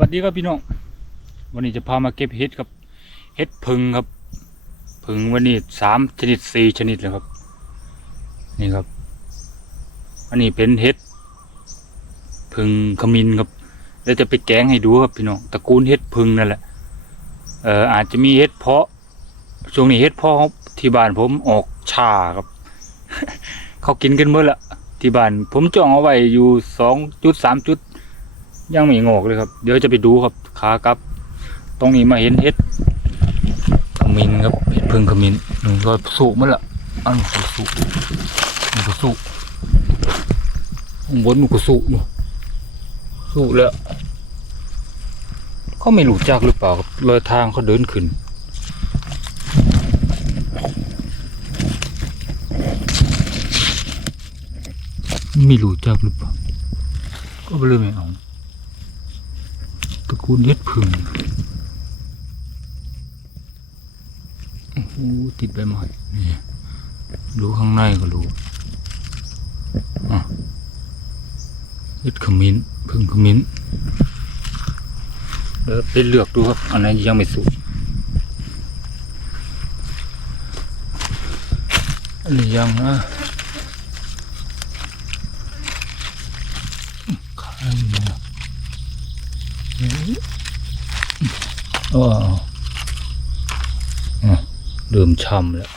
วัสดีครับพี่น้อง วันนี้จะพามาเก็บเห็ดครับเห็ดพึ่งครับพึ่งวันนี้สามชนิดสี่ชนิดเลยครับ นี่ครับ อันนี้เป็นเห็ดพึ่งขมิ้นครับแล้วจะไปแกงให้ดูครับพี่น้องตระกูลเห็ดพึ่งนั่นแหละเอ่ออาจจะมีเห็ดเพาะช่วงนี้เห็ดเพาะที่บ้านผมออกชาครับ เขากินกันเมื่อละที่บ้านผมจองเอาไว้อยู่สองจุดสามจุด ยังไม่งอกเลยครับ เดี๋ยวจะไปดูครับขากลับ ตรงนี้มาเห็นเห็ดขมิ้นครับเห็ดพึ่งขมิ้นหนึ่งร้อยสุมันละอันนก็สุมันก็สุข้างบนมันก็สุอยู่สุแล้วเขาไม่รู้จักหรือเปล่าครับเลยทางเขาเดินขึ้นไม่รู้จักหรือเปล่าก็เลยไม่เอา กูลเห็ดพึ่งโอ้โหติดใบไม้นี่รู้ข้างในก็รู้อะเห็ดขมิ้นพึ่งขมิ้นเดี๋ยวไปเลือกดูครับ อันไหนยังไม่สุกอันนี้ยังนะใครเนี่ย อ๋ออะเริ่มช้ำแล้ว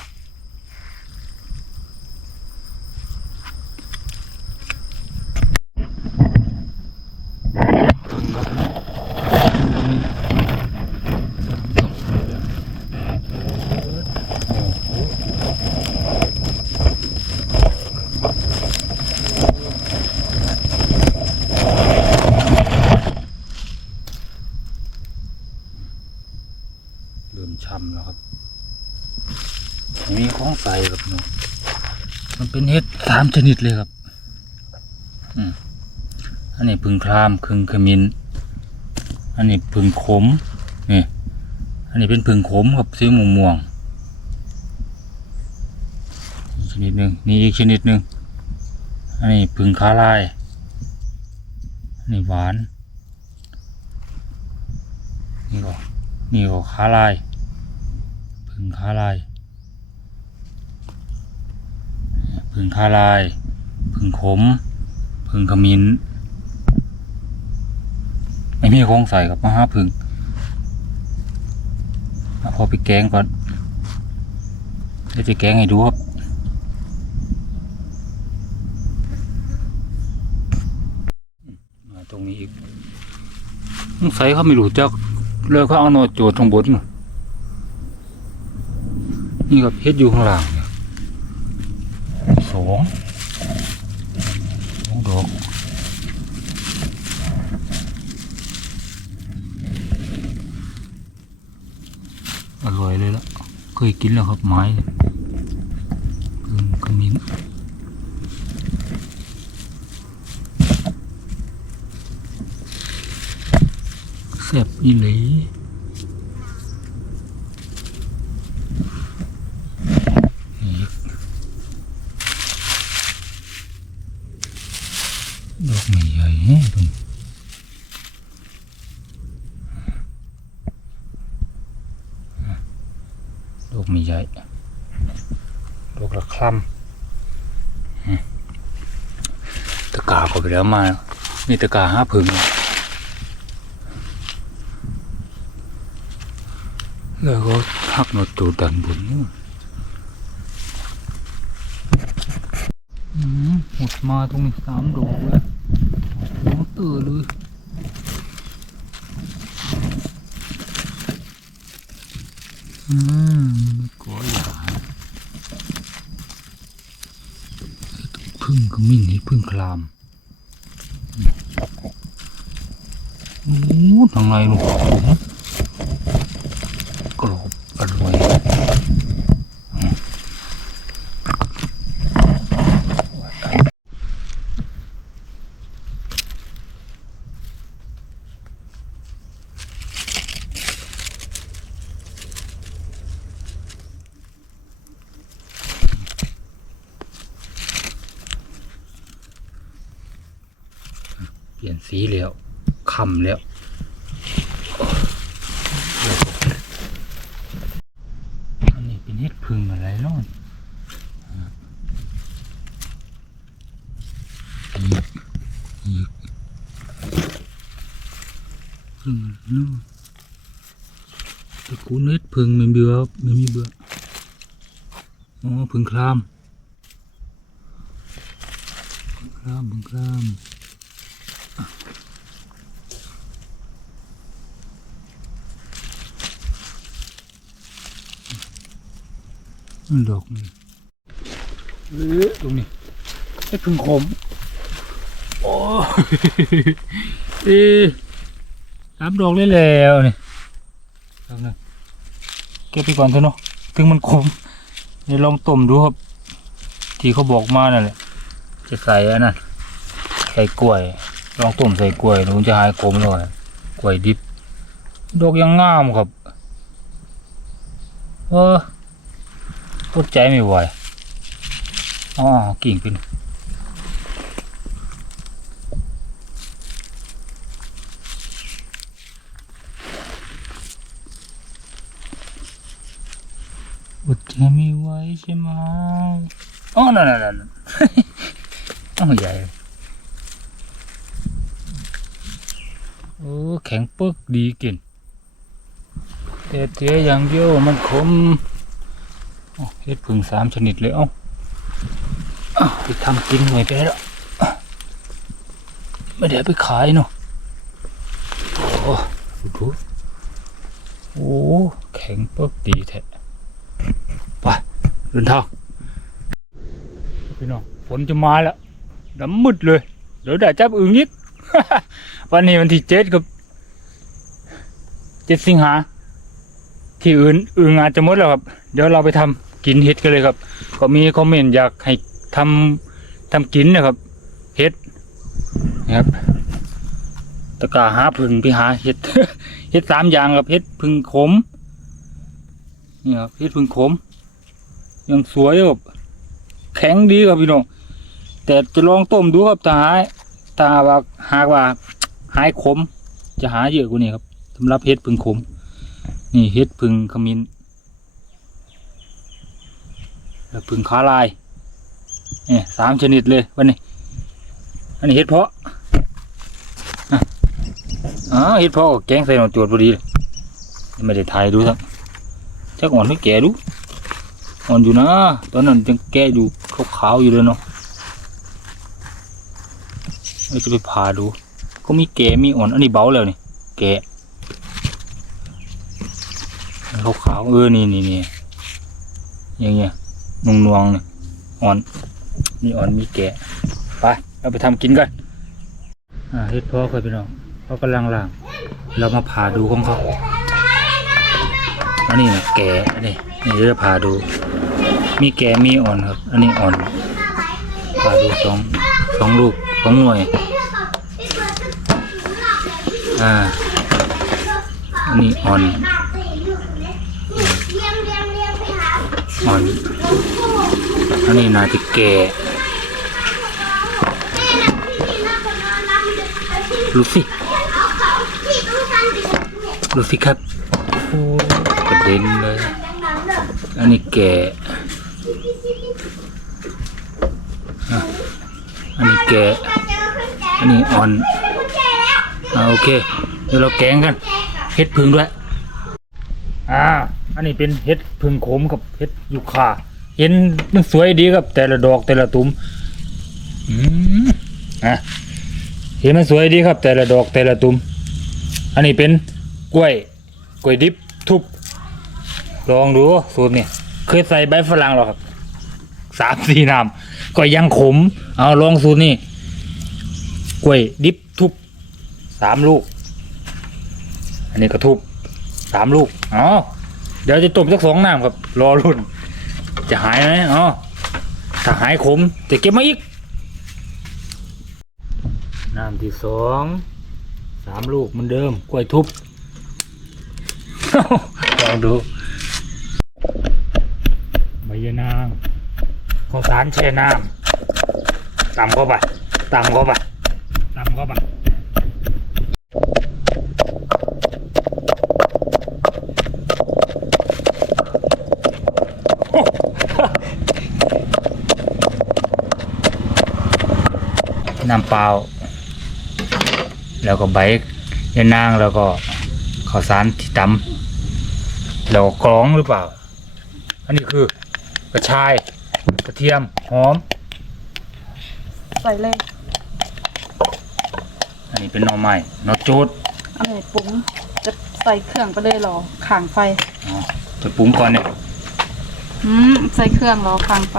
เริ่มช้ำแล้วครับมีของใส่ครับเนาะมันเป็นเห็ดสามชนิดเลยครับอันนี้พึ่งคลามคึงขมินอันนี้พึ่งขมนี่อันนี้เป็นพึ่งขมกับสีม่วงม่วงชนิดหนึ่งนี่อีกชนิดหนึ่งอันนี้พึ่งคาลายอันนี้หวานนี่ก็นี่ก็คาลายพึ่งคาลาย พึ่งคาลายพึ่งขมพึ่งขมิ้นไม่มีของใส่กับมาห้าพึ่งพอไปแกงก่อนเดี๋ยวจะแกงให้ดูครับตรงนี้อีกสงสัยเขาไม่รู้จักเลยเขาเอาโนโจทย์ข้างบนน่ะนี่ครับเฮ็ดอยู่ข้างล่าง สองสองดอกอร่อยเลยละเคยกินแล้วครับไม้เนี่ยเพิ่งขมิ้นแซ่บอีหลีอีกดอกไม่ใหญ่แฮะตรงนี้ดอกไม่ใหญ่ดอกละคลำอืมตะกร้าก็ไป แล้วมานี่ตะกร้าห้าผึ่งแล้วก็หักหนดตูดดันบนนี่อืมหมดมาตรงนี้สามดอกเลยดอกเตอเลยอืมก็อย่าพึ่งขมิ้นนี่พึ่งคลามโอ้โห ทางในลูกผมกรอบอร่อยเปลี่ยนสีแล้วคำแล้ว เฮ็ดพึ่งอะไรเนาะอีกอีก พึ่งเนาะตระกูลเฮ็ดพึ่งไม่เบื่อไม่มีเบื่ออ๋อพึ่งคลามพึ่งคลามพึ่งคลามดอกนี่เอ๊ะตรงนี้เฮ็ดพึ่งขม โอ้ยเอ๊ะสามดอกเลยแล้วนี่เก็บไปก่อนเถอะเนาะถึงมันขมเดี๋ยวลองต้มดูครับ ที่เขาบอกมานั่นแหละจะใส่อันนั้นใส่กล้วย ลองต้มใส่กล้วยดูมันจะหายขมเลยกล้วยดิบ ดอกยังงามครับเอออดใจไม่ไหวอ๋อกิ่งเป็น จไม่ไหวใช่ไหมอ๋อนั่นนั่นนั่นอ๋อใหญ่โอ้แข็งปึกดีกินแต่เทียอย่างเดียวมันขมอ้าวเฮ็ดผึ่งสามชนิดเลยเอ้าอ้าวไปทำกินหน่อยไปแล้วไม่ได้เอาไปขายเนาะโอ้ดูดูโอ้แข็งปึกดีแท้ ไปเดินทางพี่น้องฝนจะมาแล้วดำมืดเลย เดี๋ยวได้จับอึ่งอีกวันนี้วันที่เจ็ดครับเจ็ดสิงหาที่อื่นอื่นอาจจะหมดแล้วครับ เดี๋ยวเราไปทำกินเห็ดกันเลยครับ ก็มีคอมเมนต์อยากให้ทำทำกินนะครับเห็ดนะครับตะกร้าหาพึ่งไปหาเห็ดเห็ดสามอย่างครับเห็ดพึ่งขมนี่ครับเห็ดพึ่งขม ยังสวยครับแข็งดีครับพี่น้องแต่จะลองต้มดูครับถ้าหายถ้าว่าหากว่าหายขม จะหาเยอะกว่านี้ครับสำหรับเห็ดพึ่งขม นี่เห็ดพึ่งขมิ้นแล้วพึ่งขาลายเนี่ยสามชนิดเลยวันนี้ อันนี้เห็ดเพาะอ๋อเห็ดเพาะก็แกงใส่หนอนจวดพอดีเลยไม่ได้ถ่ายดูครับจักอ่อนไม่แก่ดู อ่อนอยู่นะ ตอนนั้นยังแก่อยู่ขาวๆอยู่เลยเนาะเราจะไปผ่าดู ก็มีแก่มีอ่อน อันนี้เบาแล้วนี่ แก่ขาวขาวๆเออ นี่นี่นี่อย่างเงี้ยนวงนวงเนี่ยอ่อน มีอ่อน มีแก่ไป เราไปทำกินกัน อ่าเฮ็ดพ่อเคยไปน้องเขากำลังล่าง เรามาผ่าดูของเขาอันนี้นะแก่อันนี้นี่เราจะผ่าดู มีแก่มีอ่อนครับ อันนี้อ่อนผ่าดูสองสองลูกสองหน่วย อ่า อันนี้อ่อนอ่อน อันนี้น่าจะแก่ดูสิดูสิครับ โอ้กระเด็นเลย อันนี้แก่อะอันนี้ แก่อันนี้อ่อนอาโอเค เดี๋ยวเราแกงกันเฮ็ดพึ่งด้วย อ่า อันนี้เป็นเห็ดพึ่งขมกับเห็ดยูคาเห็นมันสวยดีครับ แต่ละดอกแต่ละตุ่มอืมอะเห็นมันสวยดีครับ แต่ละดอกแต่ละตุ่มอันนี้เป็นกล้วยกล้วยดิบทุบลองดูสูตรนี่เคยใส่ใบฝรั่งหรอครับสามสี่น้ำ ก็ยังขม เอาลองสูตรนี่กล้วยดิบทุบสามลูก อันนี้ก็ทุบสามลูกอ๋อเดี๋ยวจะต้มสักสองน้ำครับ รอรุ่น จะหายไหมอ๋อถ้าหายขมจะเก็บมาอีก น้ำที่สองสามลูกเหมือนเดิมกล้วยทุบลองดู ข้าสารแช่น้ำตำก็แาไปตำก็แาไปตำก็แาไน้ำเปล่า แล้วก็ใบยานางแล้วก็ข้าวสารที่ตำแล้วกรองหรือเปล่า อันนี้คือกระชาย ทียม หอม ใส่เลยอันนี้เป็นหน่อไม้หน่อจูดอันไหนปรุงจะใส่เครื่องไปเลยเหรอข่างไฟอ๋อจะปรุงก่อนเนี่ยอืมใส่เครื่องเหรอข่างไฟ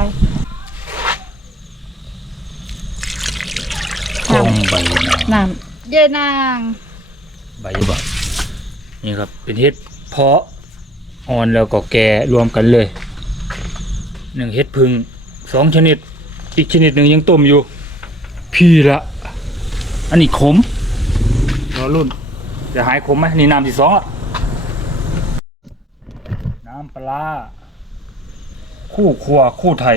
กงใบยะนางน้ำเยนางใบยะบะนี่ครับเป็นเห็ดเพาะอ่อนแล้วก็แก่รวมกันเลยหนึ่งเห็ดพึ่ง สองชนิด อีกชนิดหนึ่งยังต้มอยู่ พี่ละ อันนี้ขมรอรุ่น จะหายขมไหมนี่น้ำที่สองละน้ำปลาร้าคู่ครัวคู่ไทย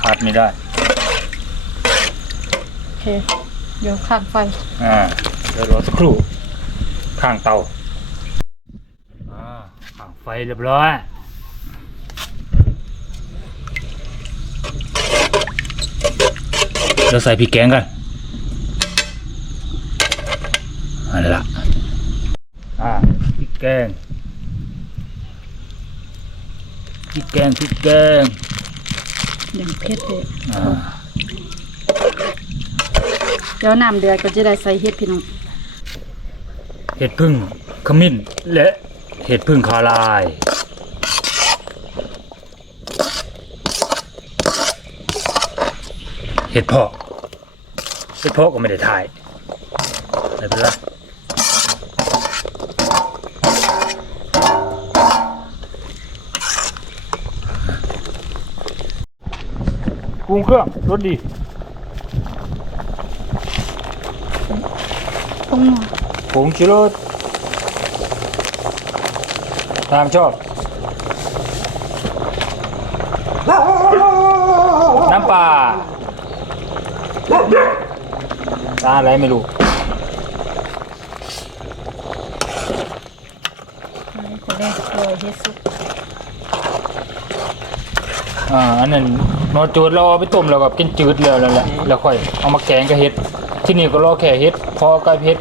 ขาดไม่ได้ โอเค เดี๋ยวข่างไฟ อ่าเดี๋ยวรอสักครู่ ข้างเตาอ่าข้าง ไฟเรียบร้อยเดี๋ยวใส่พริกแกงกันเอันละอ่าพริกแกงพริกแกงพริกแกงอย่างเผ็ดเลยอ่าเดี๋ยวน้ำเดือดก็จะได้ใส่เห็ดพี่น้องเห็ดพึ่งขมิ้นและ เห็ดพึ่งคาลาย เห็ดเพาะเห็ดเพาะก็ไม่ได้ถ่ายไม่เป็นไรปรุงเครื่องรสดีตรงนัวผงชูรส ตามชอบ น้ำปลาตาอะไรไม่รู้อันนี้จะได้โรยเห็ดซุปอ่าอันนั้นนอจูดเราเอาไปต้มแล้วก็กินจืดแล้วนั่นแหละแล้วค่อยเอามาแกงกับเห็ด ที่นี่ก็รอแค่เห็ดพอกับเห็ด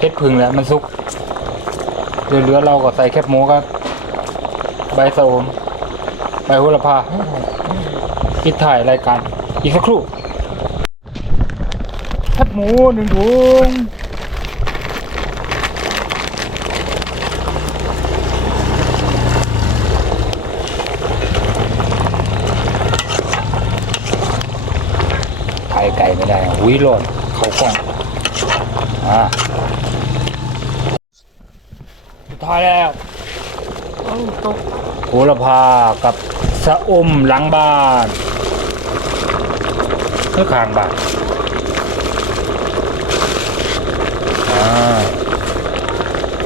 เห็ดพึ่งแหละมันสุกเหลือๆเราก็ใส่แคบหมูกับ ใบสะอมใบโหระพาปิดถ่ายรายการ อีกสักครู่แคบหมูหนึ่งถุงถ่ายไก่ไม่ได้วิโรดเขากล้องอ่าสุดท้ายแล้วโอ้ ตกโหระพากับสะอมหลังบ้านเพื่อข้างบ้านอ่า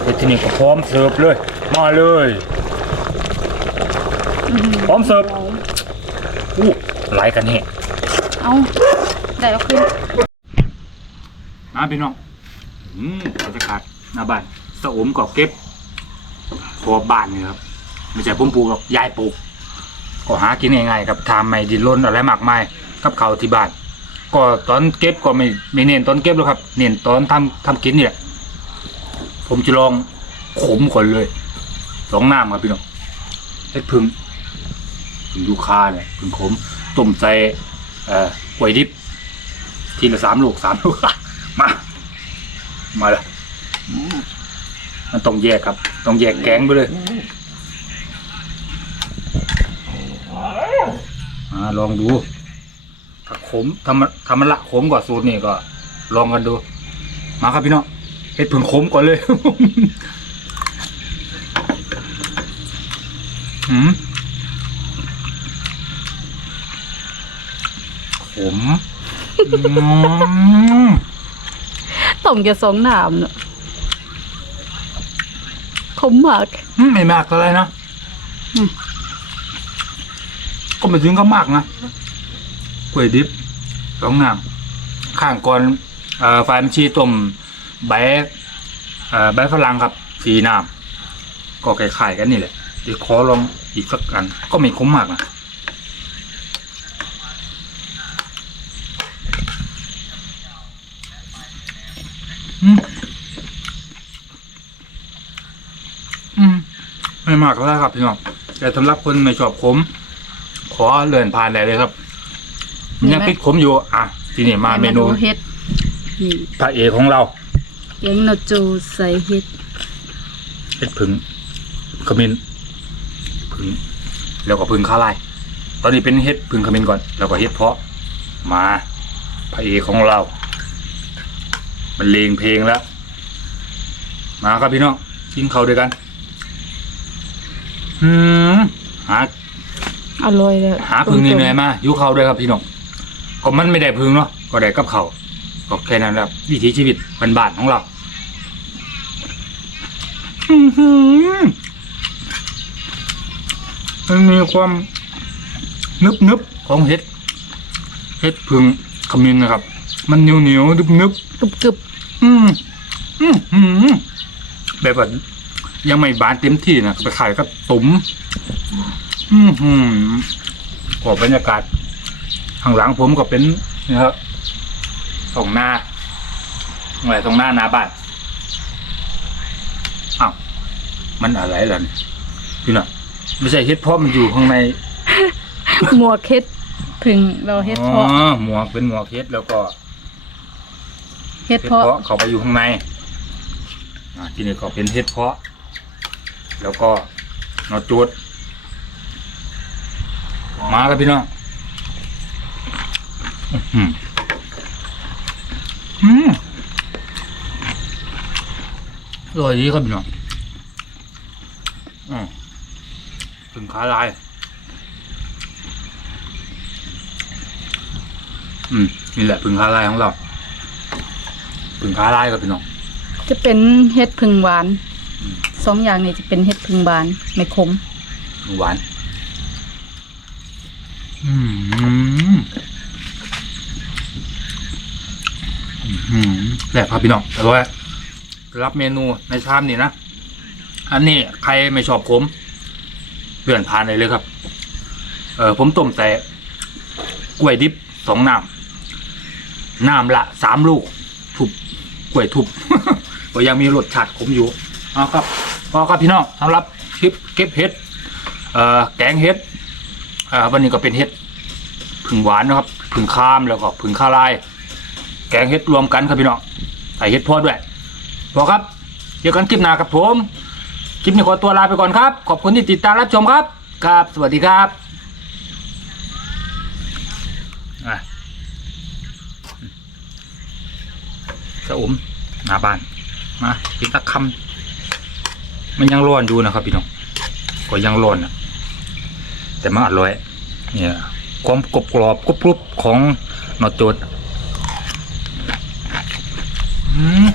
ไปที่นี่ก็พร้อมเสิร์ฟเลย มาเลยอื้อหือพร้อมเสิร์ฟอู้หลายกันแฮะเอาได้เอาขึ้นมาพี่น้องอืมบรรยากาศหน้าบ้านสะอมก็เก็บ พอบ้านนี่ครับไม่ใช่ผมปลูกหรอกยายปลูก ก็หากินง่ายๆครับทำไม่ดินล้นอะไรมากมายกับเขาวที่บ้าน ก็ตอนเก็บก็ไม่ไม่เน้นตอนเก็บหรอกครับ เน้นตอนทำทำกินนี่แหละผมจะลองขมก่อนเลยลองน้ำครับพี่น้องเฮ็ดพึ่งพึ่งยูคาเนี่ยพึ่งขมต้มใส่เอ่อกล้วยดิบ ทีละสามลูกสามลูก มา มาเลย มันต้องแยกครับ ต้องแยกแก๊งไปเลยอาลองดู ถ้าขมทำทำมันละขมกว่าสูตรนี่ก็ ลองกันดู มาครับพี่น้องเฮ็ดผึ่งขมก่อนเลยหืมขมอืมต้มแค่สองน้ำเนอะ ขมมากอืมไม่มากอะไรนะก็ไม่ถึงก็มากนะกล้วยดิบสองน้ำข้างก่อนเอ่อฝายมชีต้มใบเอ่อใบฝรั่งครับสีน้ำก็คล้ายๆกันนี่แหละเดี๋ยวขอลองอีกสักอัน ก็ไม่ขมมากนะอืม ม่มากแล้วครับพี่น้องแต่สำหรับคนไม่ชอบขมขอเลื่อนผ่านได้เลยครับมันยังติดขมอยู่ อะ ทีนี้มาเมนูเฮ็ดนี่พระเอกของเราแกงโนจูใส่เฮ็ดเห็ดผึ่งขมิ้นผึ่งแล้วก็ผึ่งข้าลายตอนนี้เป็นเห็ดผึ่งขมิ้นก่อน แล้วก็เห็ดเพาะ มาพระเอกของเราบรรเลงเพลงแล้ว มาครับพี่น้องกินข้าวด้วยกัน อืมหาอร่อยเลยหาพึ่งนี่เหนื่อยมาอยู่เขาด้วยครับพี่น้องก็มันไม่ได้พึ่งเนาะก็ได้กับเขาวก็แค่นั้นแหละวิถีชีวิตบ้านๆของเราอื้อหือมันมีความนึบนึบๆของเห็ดเห็ดพึ่งขมิ้นนะครับ มันเหนียวเหนียวนึบนึบกรึบกรึบๆอืมอืมอืมแบบว่า ยังไม่บานเต็มที่นะไปขายก็ตุ๋มอืมหืมก็บรรยากาศข้างหลังผมก็เป็นนะครับตรงหน้าอะไรตรงหน้าหนาบ้านอ้าวมันอะไรล่ะเนี่ยพี่น่ะไม่ใช่เฮ็ดเพราะมันอยู่ข้างในหมวกเฮ็ดผึ่งเราเฮ็ดเพาะอ๋อหมวกเป็นหมวกเฮ็ดแล้วก็เฮ็ดเฮ็ดเพาะเพาะเขาไปอยู่ข้างในอ่าทีนี้ก็เป็นเฮ็ดเพาะ แล้วก็นอจูดมาครับพี่น้องอื้อหืออืมอร่อยดีครับพี่น้องอืมถึงขาลาย อืมนี่แหละพึ่งขาลายของเราพึ่งขาลายครับพี่น้อง จะเป็นเฮ็ดผึ่งหวาน สองอย่างนี้จะเป็นเฮ็ด ผึ่งหวานไม่ขมหวาน อืมอืมแหละครับพี่น้องแต่ว่ารับเมนูในชามนี่นะ อันนี้ใครไม่ชอบผมเปลี่ยนผ่านเลยเลยครับ เออผมต้มใส่กล้วยดิบสองน้ำน้ำละสามลูก ทุบกล้วยทุบก็ยังมีรสชาติขมอยู่เอาครับ พอครับพี่น้องสำหรับคลิปเก็บเห็ดแกงเห็ดวันนี้ก็เป็นเห็ดผึ่งหวานนะครับผึ่งข้ามแล้วก็ผึ่งข้าลาย แกงเห็ดรวมกันครับพี่น้องใส่เห็ดพอด้วยพอครับเจอกันคลิปหน้าครับผมคลิปนี้ขอตัวลาไปก่อนครับ ขอบคุณที่ติดตามรับชมครับ ครับ สวัสดีครับสะอมหน้าบ้าน มากินตะคำ มันยังร้อนอยู่นะครับพี่น้องก็ยังร้อนนะแต่มันอร่อยเนี่ยความกรอบกรอบกรุบกรุบของหนอดโจดอืม